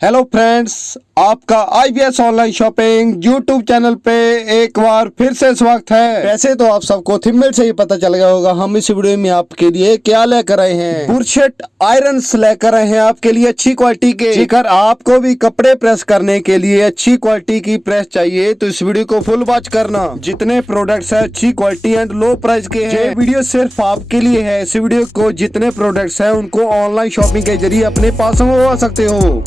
Hello friends, आपका IVS online shopping YouTube channel पे एक बार फिर से स्वागत है। वैसे तो आप सबको थंबनेल से ही पता चल गया होगा हम इस वीडियो में आपके लिए क्या लेकर आए हैं। बुरशेट आयरन्स लेकर आए हैं आपके लिए अच्छी क्वालिटी के। जेकर आपको भी कपड़े प्रेस करने के लिए अच्छी क्वालिटी की प्रेस चाहिए तो इस वीडियो को फुल वॉच करना। जितने प्रोडक्ट्स है अच्छी क्वालिटी एंड लो प्राइस के हैं। ये वीडियो सिर्फ आपके लिए है। इस वीडियो को जितने प्रोडक्ट्स है उनको ऑनलाइन शॉपिंग के जरिए अपने पास मंगवा सकते हो।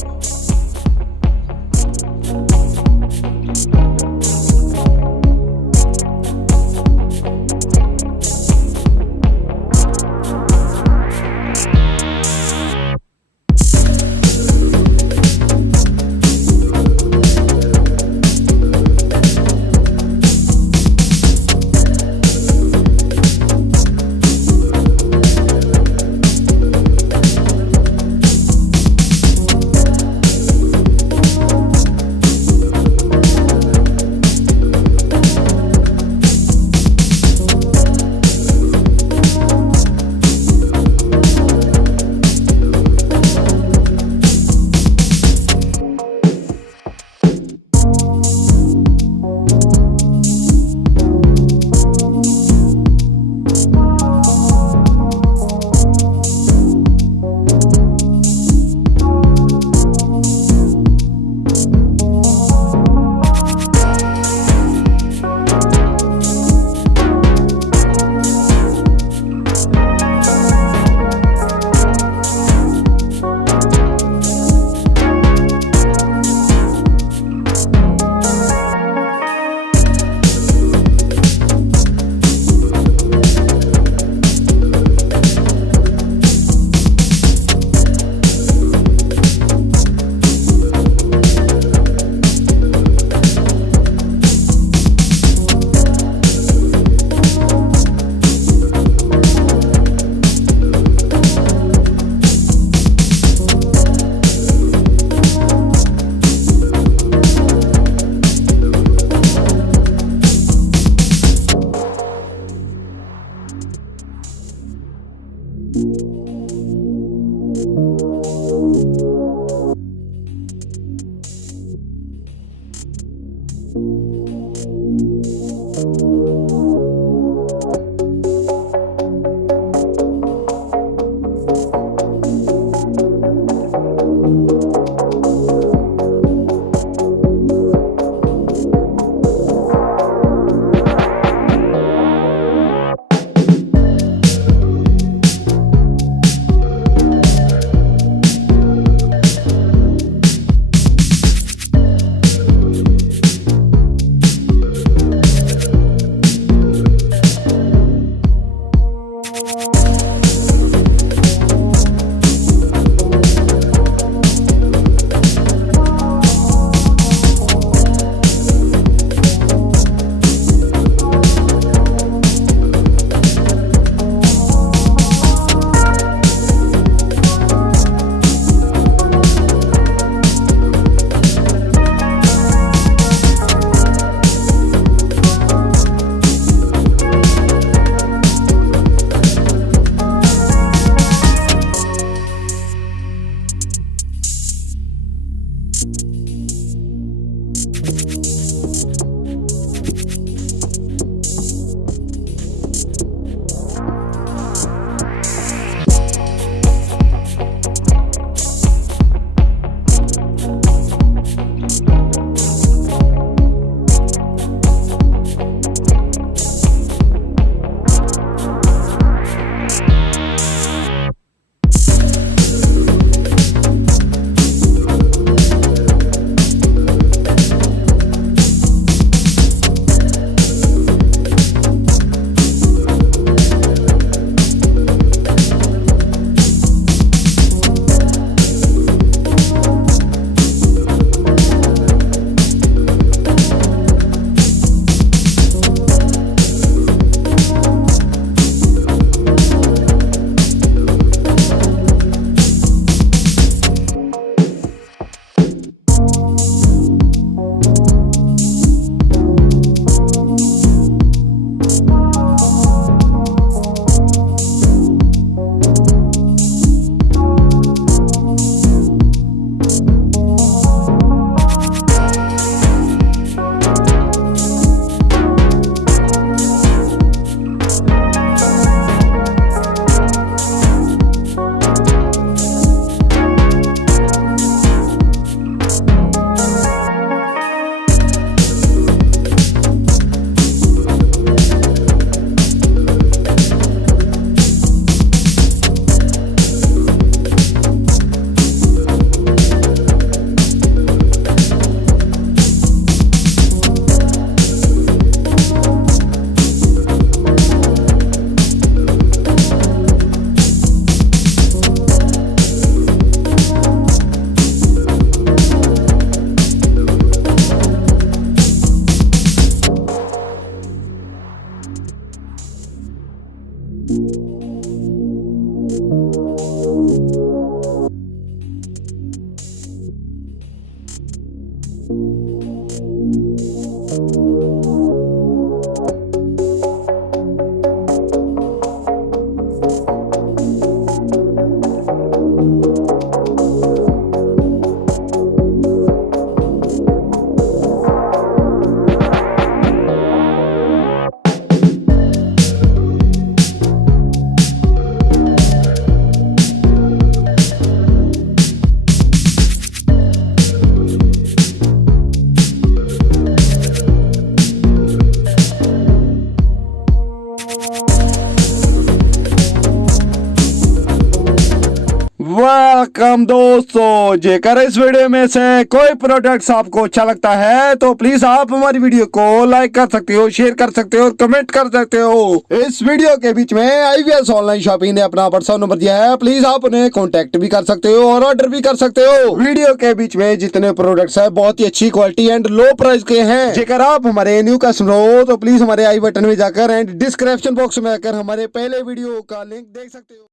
वेलकम दोस्तों, जेकर इस वीडियो में से कोई प्रोडक्ट्स आपको अच्छा लगता है तो प्लीज आप हमारी वीडियो को लाइक कर सकते हो, शेयर कर सकते हो और कमेंट कर सकते हो। इस वीडियो के बीच में IVS ऑनलाइन शॉपिंग ने अपना व्हाट्सएप नंबर दिया है, प्लीज आप उन्हें कॉन्टेक्ट भी कर सकते हो और ऑर्डर भी कर सकते हो। वीडियो के बीच में जितने प्रोडक्ट्स है बहुत ही अच्छी क्वालिटी एंड लो प्राइस के हैं। जेकर आप हमारे न्यू कस्टमर हो तो प्लीज हमारे आई बटन में जाकर एंड डिस्क्रिप्शन बॉक्स में आकर हमारे पहले वीडियो का लिंक देख सकते हो।